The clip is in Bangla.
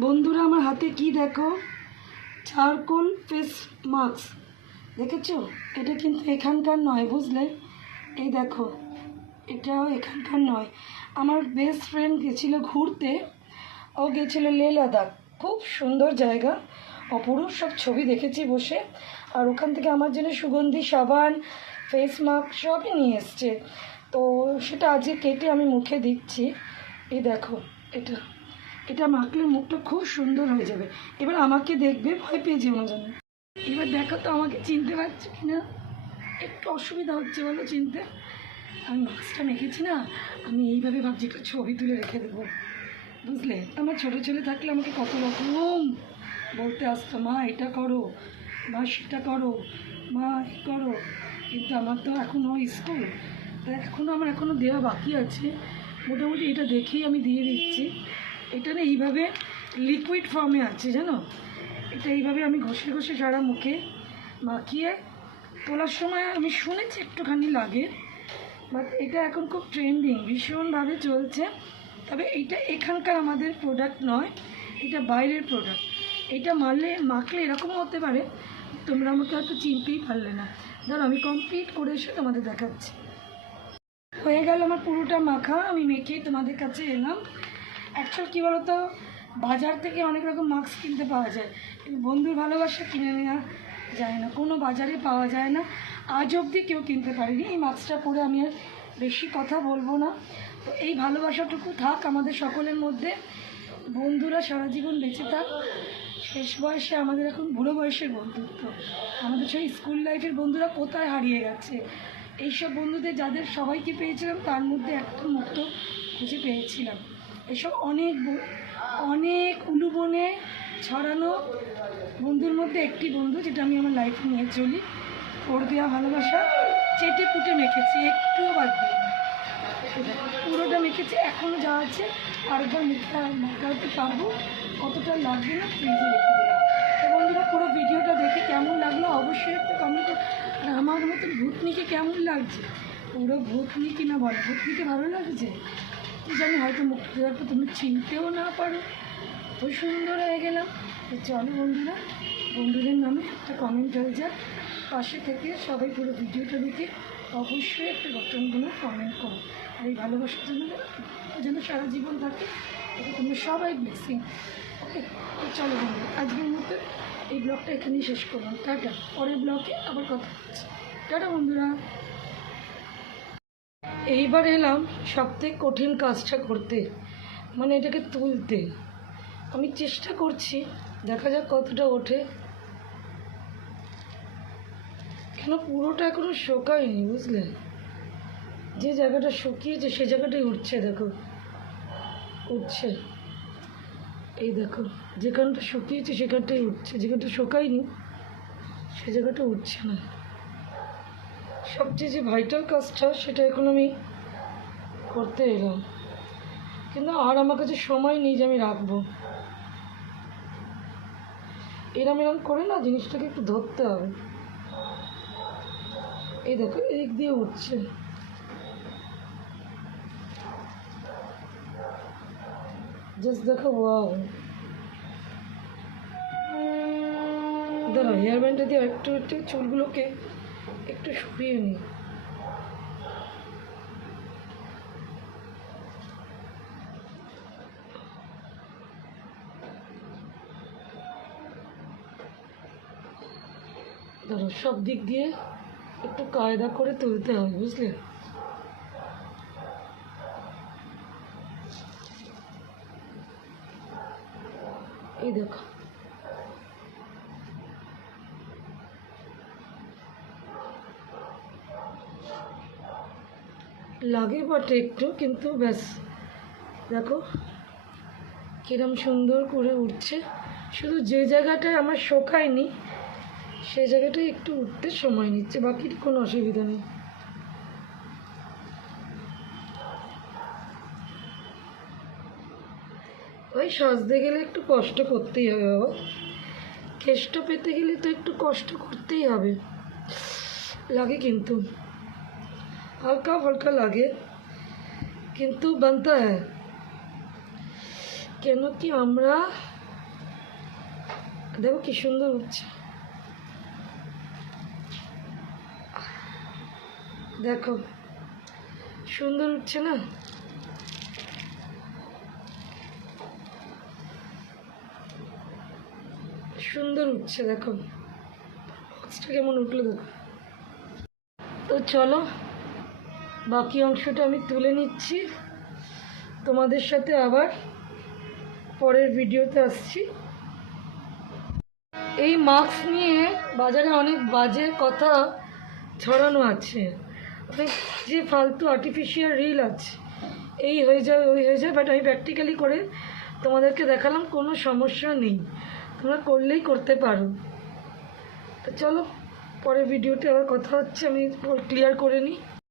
বন্ধুরা আমার হাতে কি দেখো, চারকোল ফেস মাস্ক দেখেছো? এটা কিন্তু এখানকার নয়, বুঝলে? এই দেখো, এটাও এখানকার নয়। আমার বেস্ট ফ্রেন্ড গেছিলো ঘুরতে, ও গেছিলো লে লাদাখ, খুব সুন্দর জায়গা, অপরূপ সব ছবি দেখেছি বসে। আর ওখান থেকে আমার জন্য সুগন্ধি সাবান, ফেস মাস্ক সবই নিয়ে এসছে। তো সেটা আজকে কেটে আমি মুখে দিচ্ছি। এই দেখো, এটা এটা মাখলে মুখটা খুব সুন্দর হয়ে যাবে। এবার আমাকে দেখবে, ভয় পেয়ে যেও না যেন। এবার দেখো তো আমাকে চিনতে পারছো কি না? একটু অসুবিধা হচ্ছে বলো চিনতে? আমি মাস্কটা মেখেছি না, আমি এইভাবে ভাবছি একটা ছবি তুলে রেখে দেবো, বুঝলে? আমার ছোটো ছেলে থাকলে আমাকে কত রকম বলতে আসতো, মা এটা করো, মা সেটা করো, মা এই করো। কিন্তু আমার তো এখনও স্কুল, তাই এখনও দেওয়া বাকি আছে। মোটামুটি এটা দেখেই আমি দিয়ে দিচ্ছি। এটা না এইভাবে লিকুইড ফর্মে আছে, জানো? এটা এইভাবে আমি ঘষে ঘষে সারা মুখে মাখিয়ে তোলার সময় আমি শুনেছি একটুখানি লাগে, বাট এটা এখন খুব ট্রেন্ডিং, ভীষণভাবে চলছে। তবে এইটা এখানকার আমাদের প্রোডাক্ট নয়, এটা বাইরের প্রোডাক্ট। এটা মাখলে এরকমও হতে পারে, তোমরা আমাকে হয়তো চিনতেই পারলে না। ধরো আমি কমপ্লিট করে এসে তোমাদের দেখাচ্ছি। হয়ে গেল আমার পুরোটা মাখা, আমি মেখে তোমাদের কাছে এলাম। অ্যাকচুয়াল কী বলো তো, বাজার থেকে অনেক রকম মাস্ক কিনতে পাওয়া যায়, কিন্তু বন্ধুর ভালোবাসা কিনে নেওয়া যায় না, কোনো বাজারে পাওয়া যায় না। আজ অবধি কেউ কিনতে পারেনি। এই মাস্কটা পরে আমি আর বেশি কথা বলবো না। তো এই ভালোবাসাটুকু থাক আমাদের সকলের মধ্যে। বন্ধুরা সারা জীবন বেঁচে থাক। শেষ বয়সে আমাদের এখন বুড়ো বয়সের বন্ধুত্ব, আমাদের সেই স্কুল লাইফের বন্ধুরা কোথায় হারিয়ে গেছে। এইসব বন্ধুদের যাদের সবাইকে পেয়েছিলাম, তার মধ্যে একটা মুক্ত খুঁজে পেয়েছিলাম। এসব অনেক উলুবনে ছড়ানো বন্ধুর মধ্যে একটি বন্ধু, যেটা আমি আমার লাইফে নিয়ে চলি। ওর দেওয়া ভালোবাসা চেটে পুটে মেখেছি, একটুও বাদ দিই, পুরোটা মেখেছি। এখনও যা আছে আরেকবার মুখটা মাখাতে পারবো, কতটা লাগবে না ফ্রিজে রেখে দিলাম। তো বন্ধুরা, পুরো ভিডিওটা দেখে কেমন লাগলো অবশ্যই একটা কমেন্ট। আর আমার মতো ভূতনিকে কেমন লাগছে, পুরো ভূতনি কিনা বল, ভূতনিকে ভালো লাগছে কি জানি, হয়তো মুখটা দেওয়ার পর তুমি চিনতেও না পারো, খুব সুন্দর হয়ে গেলাম। তো চলো বন্ধুরা, বন্ধুদের নামে একটা কমেন্ট হয়ে যাক, পাশে থেকে সবাই পুরো ভিডিওটা দেখে অবশ্যই একটা গঠনগুলো কমেন্ট করো। আর এই ভালোবাসার জন্য যেন সারা জীবন থাকে, এটা তোমরা সবাই ব্লেসিং। ওকে, তো চলো বন্ধু, আজকের মতো এই ব্লগটা এখানেই শেষ করলাম। টাটা, পরের ব্লগে আবার কথা হচ্ছে। টাটা বন্ধুরা। এইবার এলাম সবথেকে কঠিন কাজটা করতে, মানে এটাকে তুলতে। আমি চেষ্টা করছি, দেখা যাক কতটা ওঠে। কেন পুরোটা এখনও শুকায়নি, বুঝলে? যে জায়গাটা শুকিয়েছে সে জায়গাটাই উঠছে, দেখো উঠছে। এই দেখো, যেখানটা শুকিয়েছে সেখানটাই উঠছে, যেখানটা শুকায়নি সে জায়গাটা উঠছে না। সবচেয়ে যে ভাইটাল কাজটা, সেটা এখন আমি করতে এলাম, কিন্তু আর আমার কাছে সময় নেই যে আমি রাখবো। এরম করে না জিনিসটাকে একটু ধরতে হবে। এই দেখো, এদিক দিয়ে উঠছে, জাস্ট দেখো, ওয়াও। দাঁড়া, হেয়ার ব্যান্ডটা দিয়ে একটু একটু চুলগুলোকে একটু সরিয়ে নিই। ধরো, সব দিক দিয়ে একটু কায়দা করে তুলতে হবে, বুঝলে? এই দেখো, লাগে বটে একটু, কিন্তু ব্যাস দেখো কিরম সুন্দর করে উঠছে। শুধু যে জায়গাটায় আমার শোকায়নি সেই জায়গাটায় একটু উঠতে সময় নিচ্ছে, বাকি কোনো অসুবিধা নেই। ওই সাজতে গেলে একটু কষ্ট করতেই হবে বাবা, কেষ্ট পেতে গেলে তো একটু কষ্ট করতেই হবে। লাগে কিন্তু, হালকা হালকা লাগে, কিন্তু বানতা হ্যাঁ। কেন কি আমরা দেখো কি সুন্দর উঠছে, দেখো সুন্দর উঠছে না? সুন্দর উঠছে, দেখো বক্সটা কেমন উঠলো দেখো। তো চলো বাকি অংশটা আমি তুলে নিচ্ছি, তোমাদের সাথে আবার পরের ভিডিওতে আসছি। এই মাস্ক নিয়ে বাজারে অনেক বাজে কথা ছড়ানো আছে, অনেক যে ফালতু আর্টিফিশিয়াল রিল আছে, এই হয়ে যায় ওই হয়ে যায়, বাট আমি প্র্যাকটিক্যালি করে তোমাদেরকে দেখালাম কোনো সমস্যা নেই, তোমরা করলেই করতে পারো। তো চলো পরের ভিডিওতে আবার কথা হচ্ছে, আমি ক্লিয়ার করে নিই।